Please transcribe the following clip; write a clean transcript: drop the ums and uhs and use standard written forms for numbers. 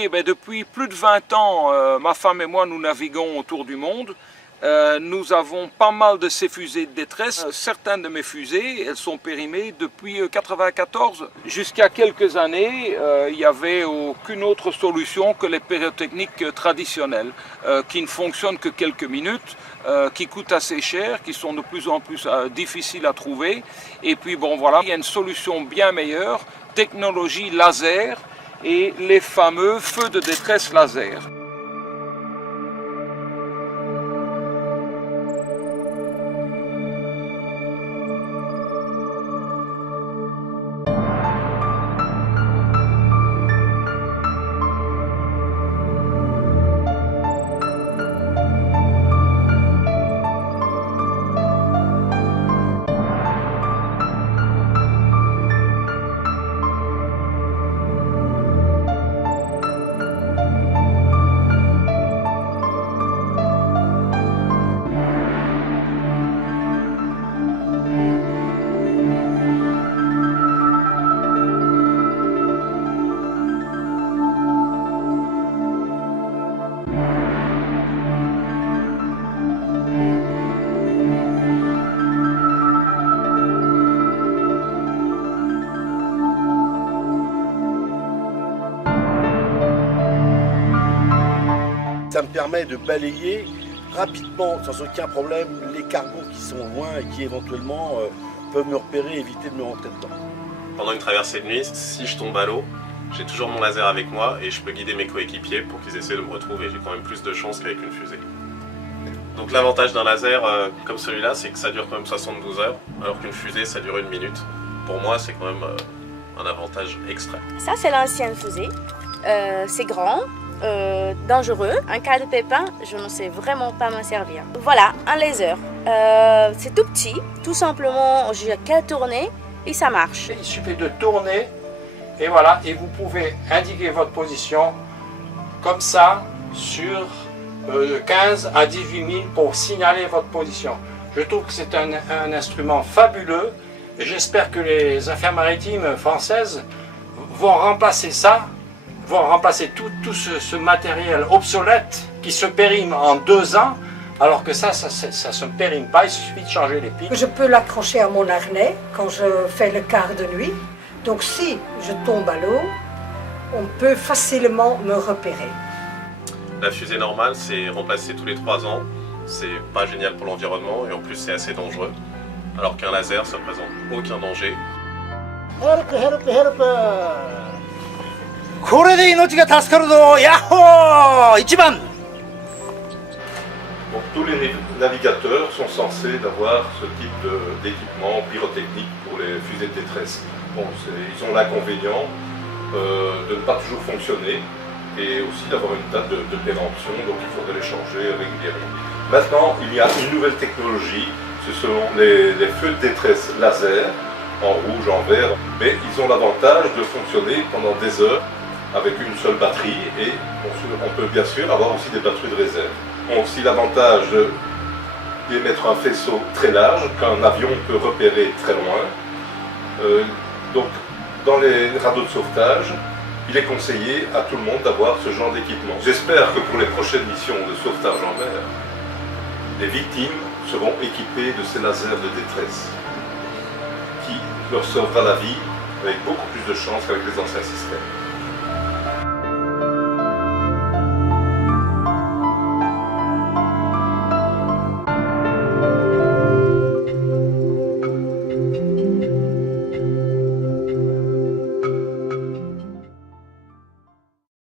Eh bien, depuis plus de 20 ans, ma femme et moi, nous naviguons autour du monde. Nous avons pas mal de ces fusées de détresse. Certaines de mes fusées, elles sont périmées depuis 1994. Jusqu'à quelques années, il n'y avait aucune autre solution que les pyrotechniques traditionnelles, qui ne fonctionnent que quelques minutes, qui coûtent assez cher, qui sont de plus en plus difficiles à trouver. Et puis bon voilà, il y a une solution bien meilleure, technologie laser et les fameux feux de détresse laser. Ça me permet de balayer rapidement, sans aucun problème, les cargos qui sont loin et qui éventuellement peuvent me repérer et éviter de me rentrer dedans. Pendant une traversée de nuit, si je tombe à l'eau, j'ai toujours mon laser avec moi et je peux guider mes coéquipiers pour qu'ils essaient de me retrouver. J'ai quand même plus de chance qu'avec une fusée. Donc l'avantage d'un laser comme celui-là, c'est que ça dure quand même 72 heures, alors qu'une fusée, ça dure 1 minute. Pour moi, c'est quand même un avantage extrême. Ça, c'est l'ancienne fusée. C'est grand. Dangereux. En cas de pépin, je ne sais vraiment pas m'en servir. Voilà, un laser. C'est tout petit, tout simplement, j'ai qu'à tourner et ça marche. Il suffit de tourner et voilà, et vous pouvez indiquer votre position comme ça sur 15 à 18 000 pour signaler votre position. Je trouve que c'est un instrument fabuleux et j'espère que les affaires maritimes françaises vont remplacer ça, vont remplacer tout ce matériel obsolète qui se périme en 2 ans, alors que ça se périme pas, il suffit de changer les piles. Je peux l'accrocher à mon harnais quand je fais le quart de nuit. Donc si je tombe à l'eau, on peut facilement me repérer. La fusée normale, c'est remplacé tous les 3 ans. C'est pas génial pour l'environnement et en plus c'est assez dangereux. Alors qu'un laser, ça présente aucun danger. Help, help, help! これで命が助かるぞ! Yahoo! 一番! Donc tous les navigateurs sont censés avoir ce type d'équipement pyrotechnique pour les fusées de détresse. Bon, ils ont l'inconvénient de ne pas toujours fonctionner et aussi d'avoir une date de péremption, donc il faudrait les changer régulièrement. Maintenant, il y a une nouvelle technologie, ce sont les feux de détresse laser, en rouge, en vert, mais ils ont l'avantage de fonctionner pendant des heures avec une seule batterie et on peut bien sûr avoir aussi des batteries de réserve. On a aussi l'avantage d'émettre un faisceau très large qu'un avion peut repérer très loin. Donc dans les radeaux de sauvetage, il est conseillé à tout le monde d'avoir ce genre d'équipement. J'espère que pour les prochaines missions de sauvetage en mer, les victimes seront équipées de ces lasers de détresse qui leur sauvera la vie avec beaucoup plus de chance qu'avec les anciens systèmes.